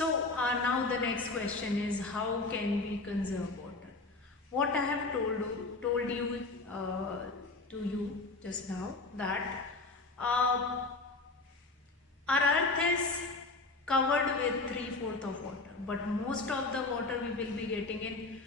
Now the next question is, how can we conserve water? What I have told you to you just now, that uh, our earth is covered with 3/4 of water, but most of the water we will be getting in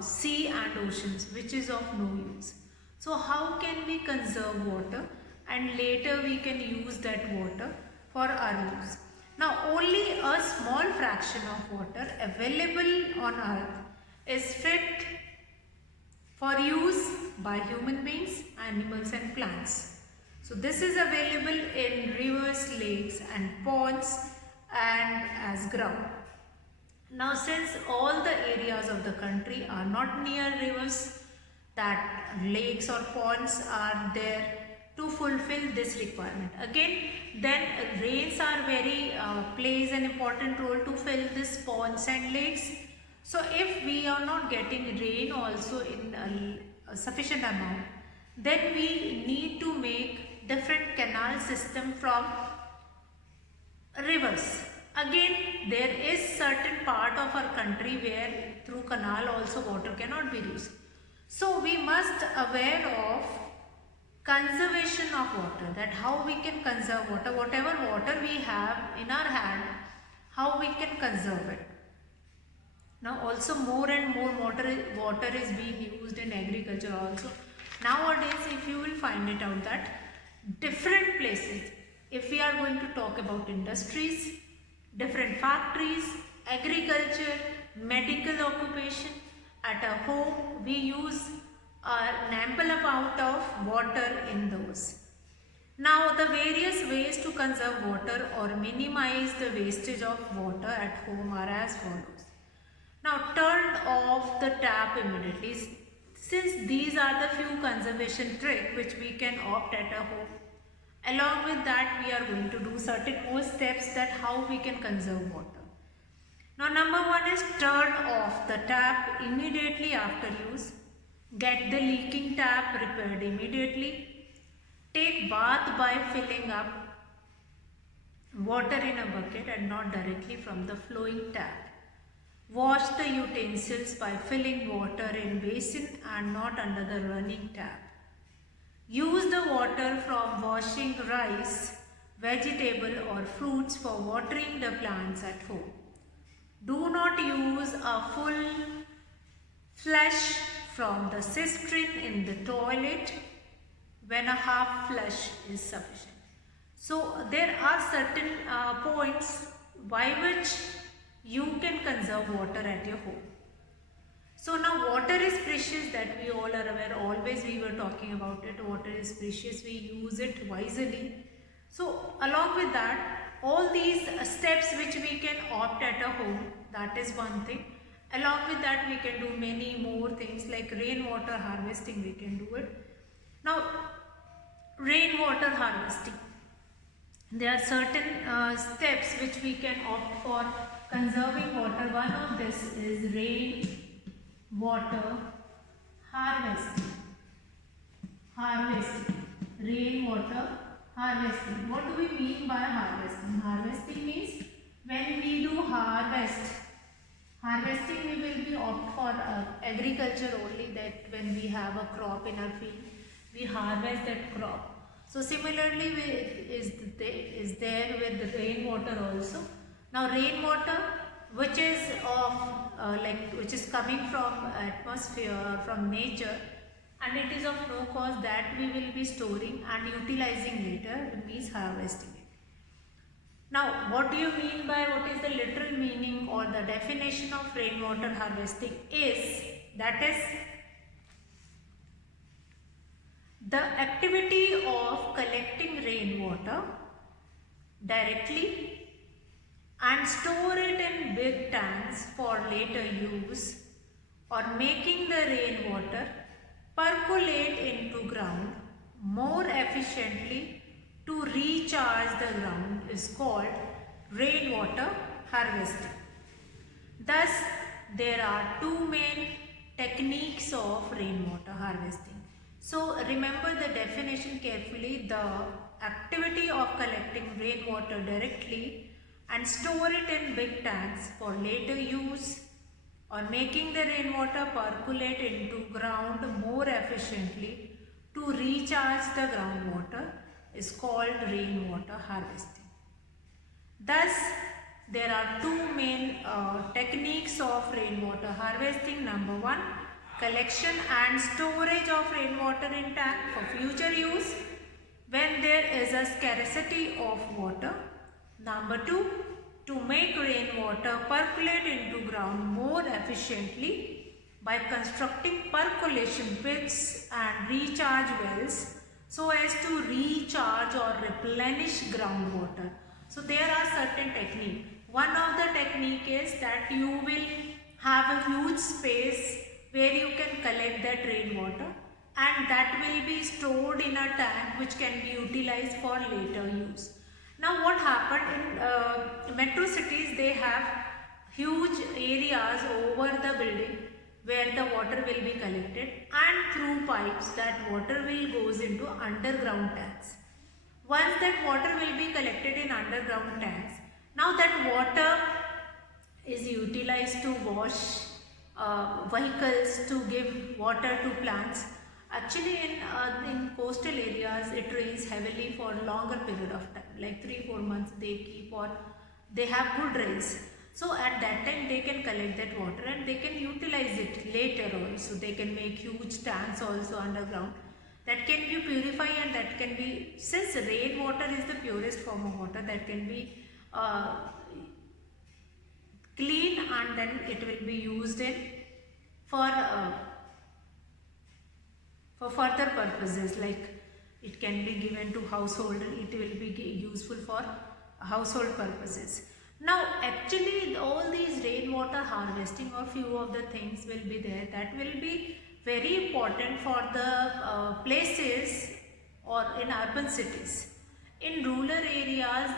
sea and oceans, which is of no use. So how can we conserve water and later we can use that water for our use? Now only a small fraction of water available on earth is fit for use by human beings, animals and plants. So this is available in rivers, lakes and ponds and as ground. Now since all the areas of the country are not near rivers, that lakes or ponds are there to fulfill this requirement. Again, then rains are plays an important role to fill this ponds and lakes. So if we are not getting rain also in a sufficient amount, then we need to make different canal system from rivers. Again, there is certain part of our country where through canal also water cannot be reached. So we must aware of conservation of water, that how we can conserve water, whatever water we have in our hand, how we can conserve it. Now also more and more water is being used in agriculture also. Nowadays if you will find it out that different places, if we are going to talk about industries, different factories, agriculture, medical occupation, at a home we use an ample amount of water in those. Now the various ways to conserve water or minimize the wastage of water at home are as follows. Now turn off the tap immediately. Since these are the few conservation tricks which we can opt at a home. Along with that, we are going to do certain more steps that how we can conserve water. Now number one is turn off the tap immediately after use. Get the leaking tap repaired immediately. Take bath by filling up water in a bucket and not directly from the flowing tap. Wash the utensils by filling water in basin and not under the running tap. Use the water from washing rice, vegetable or fruits for watering the plants at home. Do not use a full flush from the cistern in the toilet when a half flush is sufficient. So there are certain points by which you can conserve water at your home. So now water is precious, that we all are aware, always we were talking about it, water is precious, we use it wisely. So along with that, all these steps which we can opt at a home, that is one thing. Along with that we can do many more things like rainwater harvesting, we can do it. Now rainwater harvesting, there are certain steps which we can opt for conserving water. One of this is rainwater harvesting. Rainwater harvesting. What do we mean by harvesting? Harvesting means when we do harvest. Harvesting we will be opt for agriculture only, that when we have a crop in our field, we harvest that crop. So similarly is there with the rainwater also. Now rainwater which is which is coming from atmosphere, from nature, and it is of no cost, that we will be storing and utilizing later, means harvesting it. Now what do you mean by, what is the literal meaning or the definition of rainwater harvesting is, that is the activity of collecting rainwater directly and store it in big tanks for later use, or making the rainwater percolate into ground more efficiently to recharge the ground, is called rainwater harvesting. Thus, there are two main techniques of rainwater harvesting. So remember the definition carefully: the activity of collecting rainwater directly and store it in big tanks for later use, or making the rainwater percolate into ground more efficiently to recharge the groundwater is called rainwater harvesting. Thus, there are two main techniques of rainwater harvesting. Number one, collection and storage of rainwater in tank for future use when there is a scarcity of water. Number two, to make rainwater percolate into ground more efficiently by constructing percolation pits and recharge wells so as to recharge or replenish groundwater. So there are certain techniques. One of the technique is that you will have a huge space where you can collect that rainwater, and that will be stored in a tank which can be utilized for later use. Now what happened in metro cities, they have huge areas over the building where the water will be collected, and through pipes that water will goes into underground tanks. Once that water will be collected in underground tanks, now that water is utilized to wash vehicles, to give water to plants. Actually, in coastal areas, it rains heavily for longer period of time, like 3-4 months they keep, or they have good rains. So at that time they can collect that water and they can utilize it later also. They can make huge tanks also underground that can be purified, and that can be, since rainwater is the purest form of water, that can be clean, and then it will be used in for further purposes, like it can be given to household, it will be useful for household purposes. Now actually all these rainwater harvesting, or few of the things will be there that will be very important for the places or in urban cities. In rural areas,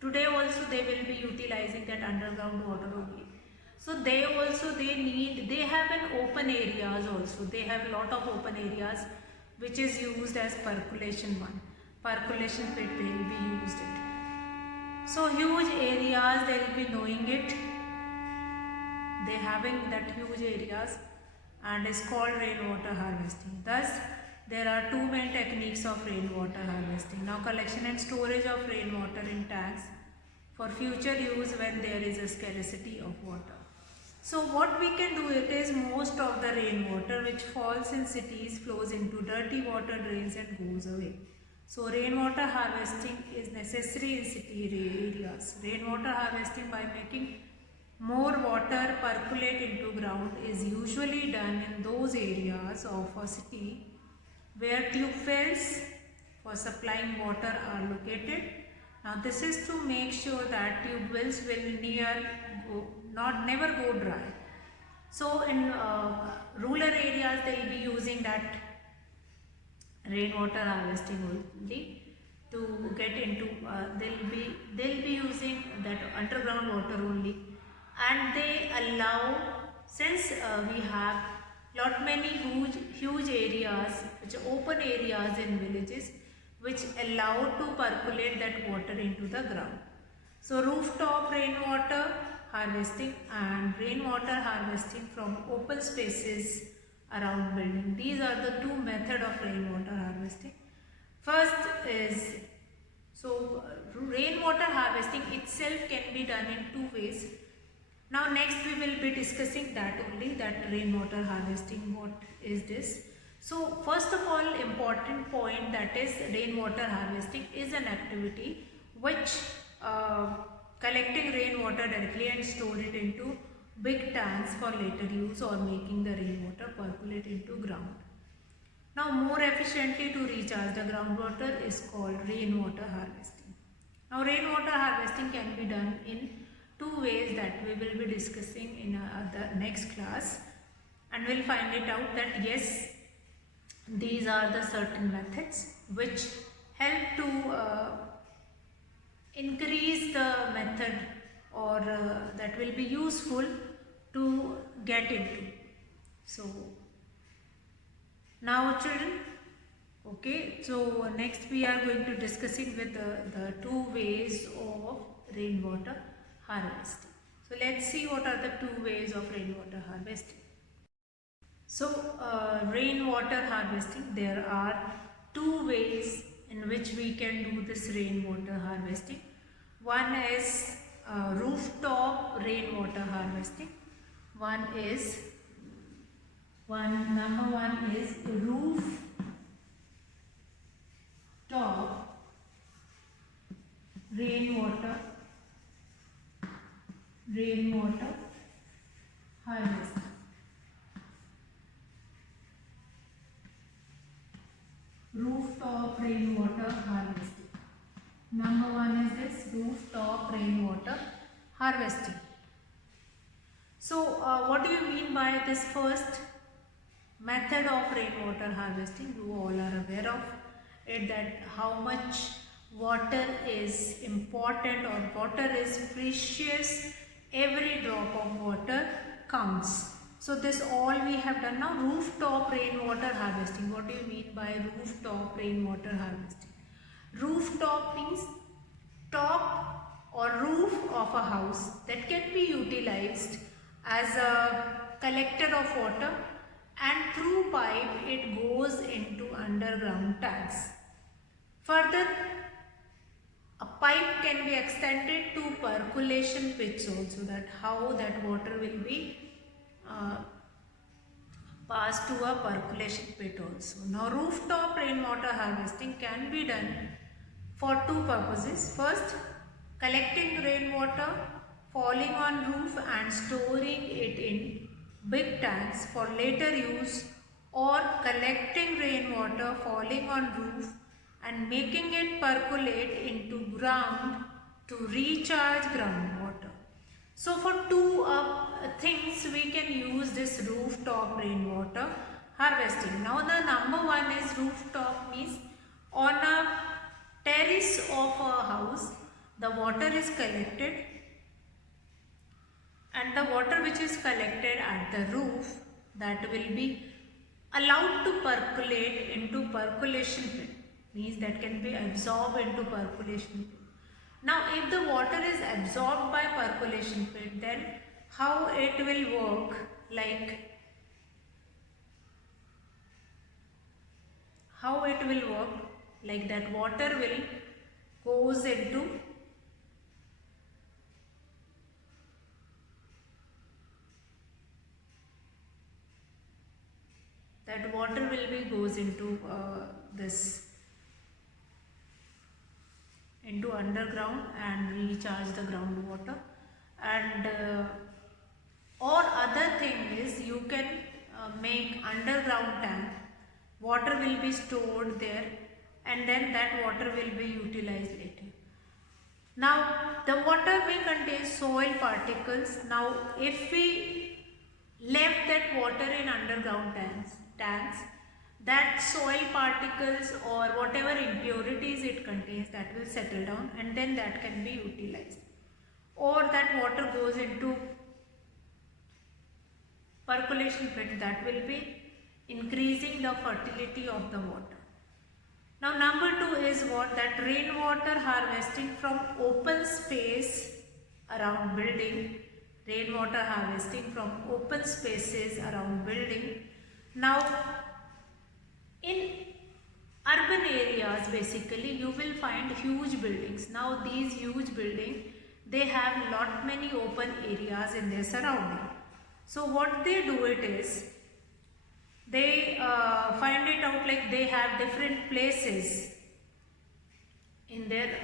today also they will be utilizing that underground water only. So they have an open areas also. They have a lot of open areas which is used as percolation one. Percolation pit, they will be used it. So huge areas, they will be knowing it. They having that huge areas, and is called rainwater harvesting. Thus, there are two main techniques of rainwater harvesting. Now, collection and storage of rainwater in tanks for future use when there is a scarcity of water. So what we can do, it is most of the rainwater which falls in cities flows into dirty water drains and goes away. So rainwater harvesting is necessary in city areas. Rainwater harvesting by making more water percolate into ground is usually done in those areas of a city where tube wells for supplying water are located. Now this is to make sure that tube wells will never go dry. So in rural areas they will be using that rainwater harvesting only to get into. They'll be using that underground water only, and they allow, since we have many huge areas, which are open areas in villages, which allow to percolate that water into the ground. So rooftop rainwater harvesting and rainwater harvesting from open spaces around building. These are the two methods of rainwater harvesting. First is, rainwater harvesting itself can be done in two ways. Now next we will be discussing that only, that rainwater harvesting, what is this. So first of all, important point, that is rainwater harvesting is an activity which collecting rainwater directly and store it into big tanks for later use, or making the rainwater percolate into ground. Now more efficiently to recharge the groundwater is called rainwater harvesting. Now rainwater harvesting can be done in two ways that we will be discussing in the next class, and we'll find it out that yes, these are the certain methods which help to increase the method, or that will be useful to get into. So now children, okay, so next we are going to discussing with the two ways of rainwater harvesting. So let's see what are the two ways of rainwater harvesting. So rainwater harvesting, there are two ways in which we can do this rainwater harvesting. One is rooftop rainwater harvesting. Number one is rooftop rainwater harvesting. Rooftop rainwater harvesting. Number one is this rooftop rainwater harvesting. So what do you mean by this first method of rainwater harvesting? You all are aware of it, that how much water is important or water is precious. Every drop of water counts. So this all we have done now. Rooftop rainwater harvesting. What do you mean by rooftop rainwater harvesting? Rooftop means top or roof of a house that can be utilized as a collector of water, and through pipe it goes into underground tanks. Further, a pipe can be extended to percolation pits also, that how that water will be passed to a percolation pit also. Now rooftop rainwater harvesting can be done for two purposes. First, collecting rainwater falling on roof and storing it in big tanks for later use, or collecting rainwater falling on roof and making it percolate into ground to recharge groundwater. So for two things we can use this rooftop rainwater harvesting. Now the number one is rooftop means on a terrace of a house the water is collected, and the water which is collected at the roof, that will be allowed to percolate into percolation pit, means that can be absorbed into percolation pit. Now if the water is absorbed by percolation pit, then how it will work, like that water will goes into this into underground and recharge the groundwater. And or other thing is, you can make underground tank, water will be stored there, and then that water will be utilized later. Now the water may contain soil particles. Now if we left that water in underground tanks, that soil particles or whatever impurities it contains, that will settle down, and then that can be utilized. Or that water goes into percolation pit, that will be increasing the fertility of the water. Now number two is what? That rainwater harvesting from open space around building. Rainwater harvesting from open spaces around building. Now in urban areas, basically you will find huge buildings. Now these huge buildings, they have lot many open areas in their surrounding. So what they do it is, they find it out, like they have different places in their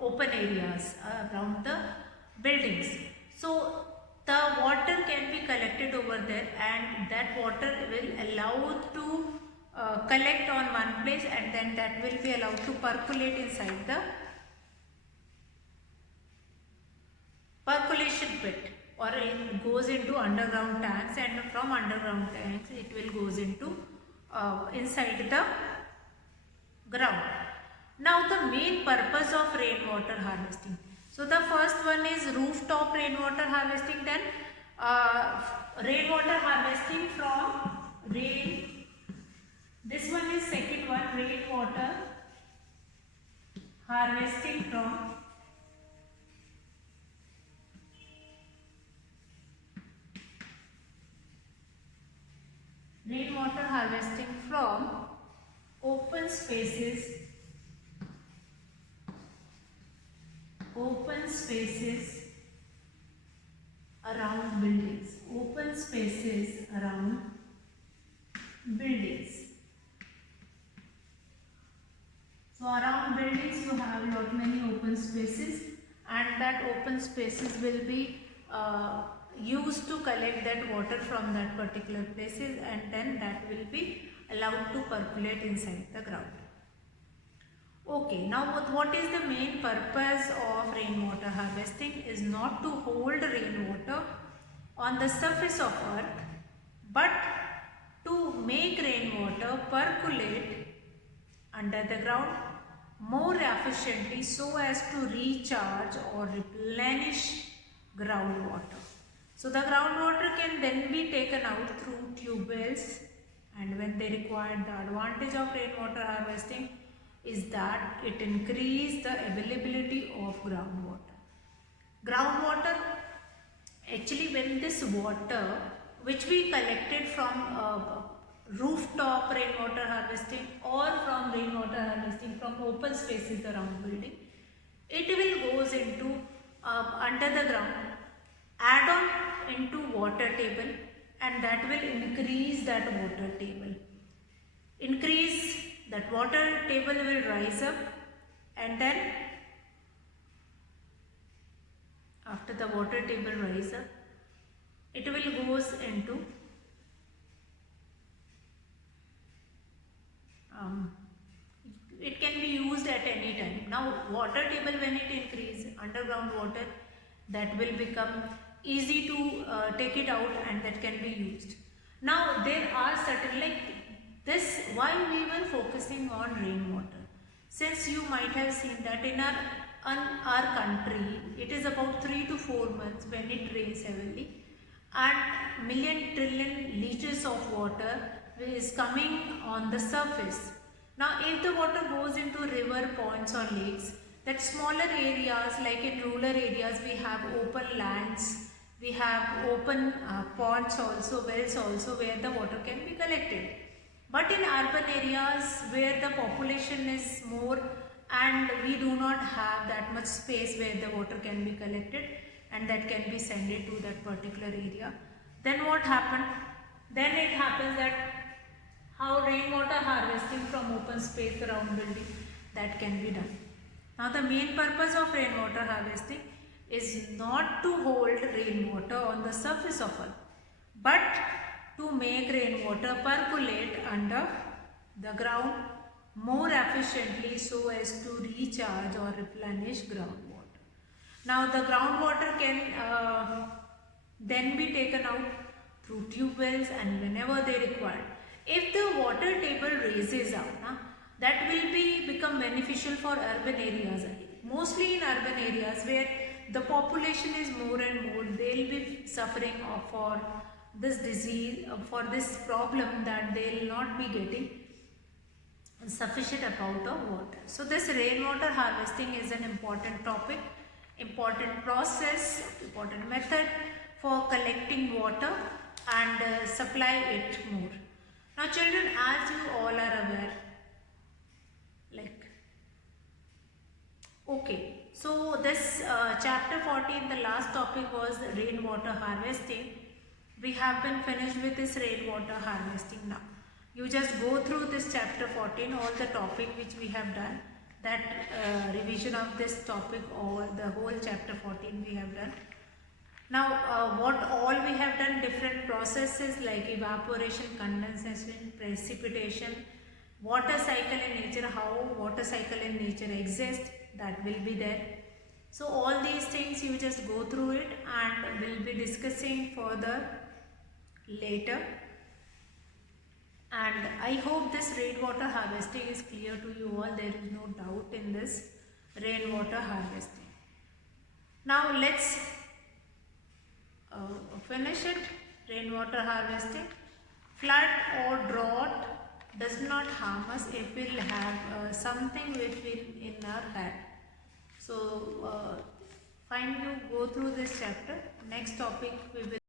open areas around the buildings. So the water can be collected over there, and that water will allow to collect on one place, and then that will be allowed to percolate inside the percolation pit, or it goes into underground tanks, and from underground tanks it will goes into inside the ground. Now the main purpose of rainwater harvesting. So the first one is rooftop rainwater harvesting, then rainwater harvesting from rain. This one is second one, rainwater harvesting from rainwater harvesting from open spaces around buildings. Open spaces around buildings. So around buildings you have lot many open spaces, and that open spaces will be used to collect that water from that particular places, and then that will be allowed to percolate inside the ground. Okay, now what is the main purpose of rainwater harvesting is not to hold rainwater on the surface of earth, but to make rainwater percolate under the ground more efficiently so as to recharge or replenish groundwater. So the groundwater can then be taken out through tube wells, and when they require, the advantage of rainwater harvesting is that it increases the availability of groundwater. Groundwater, actually when this water which we collected from rooftop rainwater harvesting or from rainwater harvesting from open spaces around building, it will goes into under the ground, add on into water table, and that will increase that water table. Increase that water table will rise up, and then after the water table rise up, it will goes into it can be used at any time. Now water table, when it increase, underground water, that will become easy to take it out, and that can be used. Now there are certain, like this, why we were focusing on rainwater, since you might have seen that in our country it is about 3 to 4 months when it rains heavily, and million trillion liters of water is coming on the surface. Now if the water goes into river, ponds or lakes, that smaller areas, like in rural areas we have open lands, we have open ponds also, wells also, where the water can be collected. But in urban areas where the population is more and we do not have that much space where the water can be collected and that can be sent to that particular area, then what happened? Then it happens that how rainwater harvesting from open space around building, that can be done. Now the main purpose of rainwater harvesting is not to hold rainwater on the surface of earth, but to make rainwater percolate under the ground more efficiently so as to recharge or replenish groundwater. Now the groundwater can then be taken out through tube wells and whenever they require. If the water table raises up, that will become beneficial for urban areas. Mostly in urban areas where the population is more and more, they will be suffering for this disease, for this problem, that they will not be getting sufficient amount of water. So this rainwater harvesting is an important topic, important process, important method for collecting water and supply it more. Now children, as you all are aware, okay, so this chapter 14, the last topic was rainwater harvesting. We have been finished with this rainwater harvesting now. You just go through this chapter 14, all the topic which we have done, that revision of this topic, or the whole chapter 14 we have done. Now what all we have done, different processes like evaporation, condensation, precipitation, water cycle in nature, how water cycle in nature exists, that will be there. So all these things you just go through it, and we'll be discussing further later. And I hope this rainwater harvesting is clear to you all. There is no doubt in this rainwater harvesting. Now let's finish it. Rainwater harvesting. Flood or drought does not harm us if we will have something which will in our head. So fine, you go through this chapter. Next topic we will